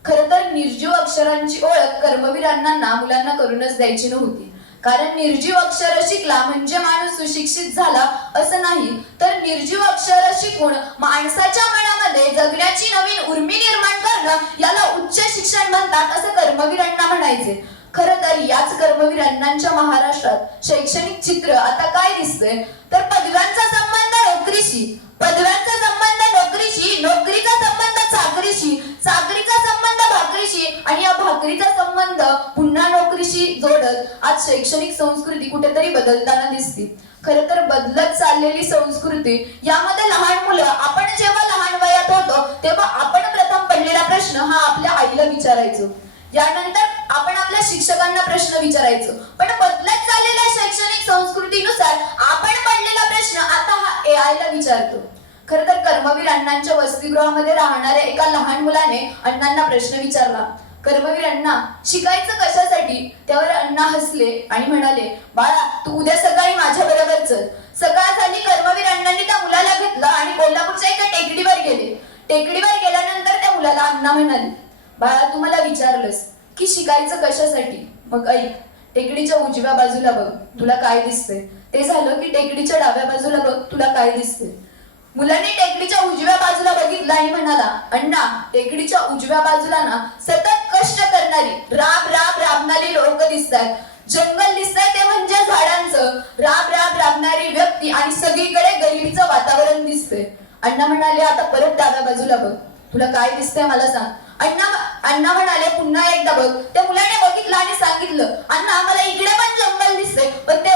खरं तर निर्जीव अक्षरांची ओळख कर्मवीर अण्णांना मुलांना करूनच द्यायची नव्हती. कारण निर्जीव अक्षर शिकला म्हणजे माणूस सुशिक्षित झाला असं नाही, तर निर्जीव अक्षर शिकून माणसाच्या मनामध्ये जगण्याची नवीन उर्मी निर्माण करणं याला उच्च शिक्षण म्हणतात असं कर्मवीर अण्णा म्हणायचे. खरं तर याच कर्मवीर अण्णांच्या महाराष्ट्रात शैक्षणिक चित्र आता काय दिसतंय तर पदव्यांचा संबंध नोकरीशी, पदव्यांचा संबंध नोकरीशी, नोकरीचा संबंध चाकरीशी, चाकरीचा संबंध भाकरीशी आणि या भाकरीचा संबंध पुन्हा नोकरीशी जोडत आज शैक्षणिक संस्कृती कुठेतरी बदलताना दिसते. खरं तर बदलत चाललेली संस्कृती यामध्ये लहान मुलं, आपण जेव्हा लहान वयात होतो तेव्हा आपण प्रथम पडलेला प्रश्न हा आपल्या आईला विचारायचो, यानंतर आपण आपल्या शिक्षकांना प्रश्न विचारायचो. पण बदलत चाललेल्या शैक्षणिक संस्कृतीनुसार आपण पडलेला प्रश्न आता हा AI ला विचारतो. खरं तर कर्मवीर अण्णांच्या वसतिगृहामध्ये राहणाऱ्या एका लहान मुलाने अण्णांना प्रश्न विचारला, कर्मवीर अण्णा शिकायचं कशासाठी? त्यावर अण्णा हसले आणि म्हणाले, बाळा तू उद्या सकाळी माझ्या बरोबर चल. सकाळ झाली, कर्मवीर अण्णांनी त्या मुलाला घेतलं आणि कोल्हापूरच्या एका टेकडीवर गेले. टेकडीवर गेल्यानंतर त्या मुलाला अण्णा म्हणाले, बाळा तू मला विचारलंस की शिकायचं कशासाठी? मग ऐक, टेकडीच्या उजव्या बाजूला बघ, तुला काय दिसतंय? ते झालं की टेकडीच्या डाव्या बाजूला बघ, तुला काय दिसतंय? मुलाने टेकडीच्या उजव्या बाजूला बघितलं आणि म्हणाला, अण्णा टेकडीच्या उजव्या बाजूला ना सतत कष्ट करणारी, राबणारी लोक दिसतात. जंगल दिसतंय ते म्हणजे झाडांचं, राबणारी व्यक्ती आणि सगळीकडे गरिबीचं वातावरण दिसतंय. अण्णा म्हणाले, आता परत डाव्या बाजूला बघ, तुला काय दिसतंय मला सांग. अण्णा म्हणाले, पुन्हा एकदा बघ. त्या मुलाने बघितलं आणि सांगितलं, अण्णा मला इकडे पण जंगल दिसतंय, पण ते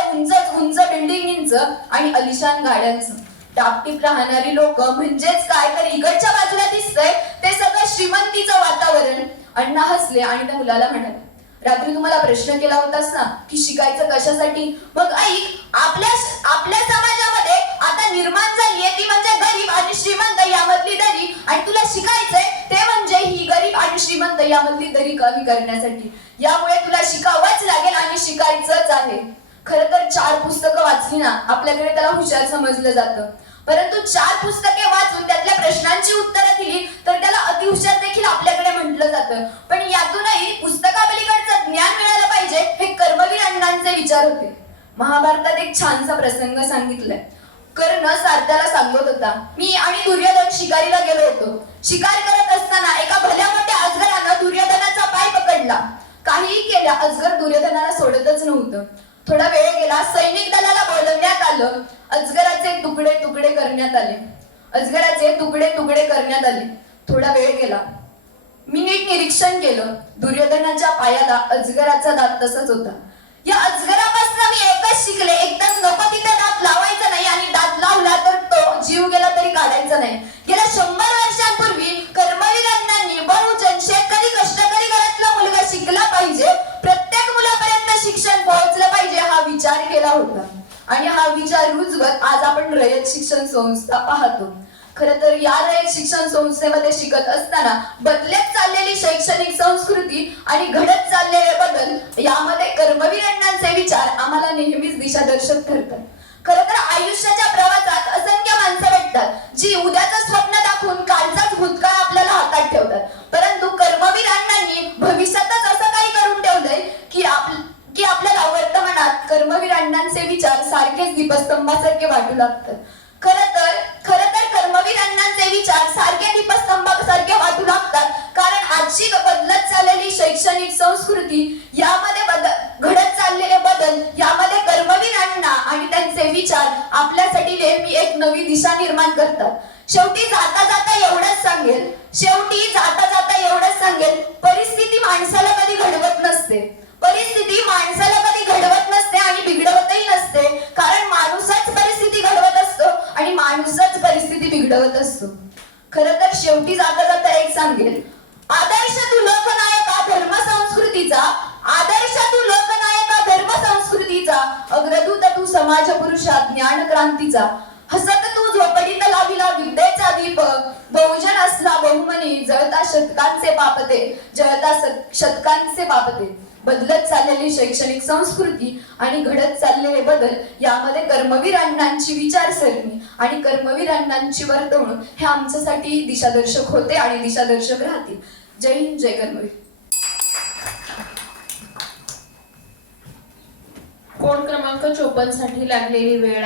उंच बिल्डिंगचं आणि अलिशान गाड्यांचं. टापटीप राहणारी लोक म्हणजेच काय तर इकडच्या बाजूला दिसतंय ते सगळं श्रीमंतीचं वातावरण. अण्णा हसले आणि त्या मुलाला म्हणाले, रात्री तुम्हाला प्रश्न केला होतास ना की शिकायचं कशासाठी? मग ऐक, आपल्या समाजामध्ये आता निर्माण झालीये ती म्हणजे गरीब आणि श्रीमंत यामधली दरी, आणि तुला शिकायचंय ते म्हणजे ही गरीब आणि श्रीमंत यामधली दरी कमी करण्यासाठी. यामुळे तुला शिकावंच लागेल आणि शिकायचंच आहे. खरं तर 4 पुस्तकं वाचली ना आपल्याकडे त्याला हुशार समजलं जातं, परंतु 4 पुस्तके वाचून त्यातल्या प्रश्नांची उत्तरं दिली तर त्याला अतिहुशार देखील आपल्याकडे म्हटलं जातं. पण यातूनही पुस्तकापलीकडचं ज्ञान मिळालं पाहिजे हे कर्मवीर अण्णांचे विचार होते. महाभारतात एक छानसा प्रसंग सांगितलाय. कर्ण सारथ्याला सांगत होता, मी आणि दुर्योधन शिकारीला गेलो होतो. शिकार करत असताना एका भल्या मोठ्या अजगरानं दुर्योधनाचा पाय पकडला. काहीही केल्या अजगर दुर्योधनाला सोडतच नव्हतं. थोडा वेळ गेला, सैनिक दलाला बोलवण्यात आलं. अजगराचे तुकडे करण्यात आले. थोडा वेळ गेला, मी नीट निरीक्षण केलं. दुर्योधनाच्या पायाला अजगराचा दात तसंच होता. या अजगरापासून मी एकच शिकले, एकदाच नको तिथे दात लावायचा नाही आणि दात लावला तर तो जीव गेला तरी काढायचा नाही. गेल्या 100 वर्षांपूर्वी कर्मवीर अण्णांनी बहुजन शेतकरी कष्टकरी घरातला मुलगा शिकला पाहिजे, प्रत्येक मुलापर्यंत शिक्षण पोहोचलं पाहिजे हा विचार केला होता. आणि हा विचार रुजवत आज आपण रयत शिक्षण संस्था पाहतो. खरं तर या रयत शिक्षण संस्थेमध्ये शिकत असताना बदलत चाललेली शैक्षणिक संस्कृती आणि घडत चाललेले बदल यामध्ये कर्मवीर अण्णांचे विचार आम्हाला नेहमीच दिशादर्शक ठरतात. खरं तर आयुष्याच्या प्रवासात असंख्य माणसं भेटतात जी उद्याचं स्वप्न दाखवून कालचाच भूतकाळ आपल्याला हातात ठेवतात, परंतु कर्मवीर अण्णांनी भविष्यातच असं काही करून ठेवलंय की आपल्याला वर्तमानात कर्मवीर अण्णांचे विचार सारखेच दीपस्तंभासारखे वाटू लागतात. खरं तर कर्मवीर अण्णांचे विचार सारखे दीपस्तंभासारखे वाटू लागतात कारण आजची बदलत चाललेली शैक्षणिक संस्कृती यामध्ये घडत चाललेले बदल यामध्ये कर्मवीर अण्णा आणि त्यांचे विचार आपल्यासाठी नेहमी एक नवी दिशा निर्माण करतात. शेवटी जाता जाता एवढंच सांगेल, परिस्थिती माणसाला कधी घडवत नसते आणि बिघडवतही नसते, कारण माणूसच परिस्थिती घडवत असतो आणि माणूसच परिस्थिती बिघडवत असतो. खरं तर शेवटी जाता जाता एक सांगेल, आदर्श तू लोकनायका धर्मसंस्कृतीचा अग्रदूत तू समाज पुरुषा ज्ञान क्रांतीचा. हसत तू झोपडीत लाविला विद्येचा दीप, बहुजन असला बहुमनी जळता शतकांचे पापते. बदलत चाललेली शैक्षणिक संस्कृती आणि घडत चाललेले बदल यामध्ये कर्मवीर अण्णांची विचारसरणी आणि कर्मवीर अण्णांची वर्तवणूक हे आमच्यासाठी दिशादर्शक होते आणि दिशादर्शक राहतील. जय हिंद, जय कर्मवीर. कोड क्रमांक 54 साठी लागलेली वेळ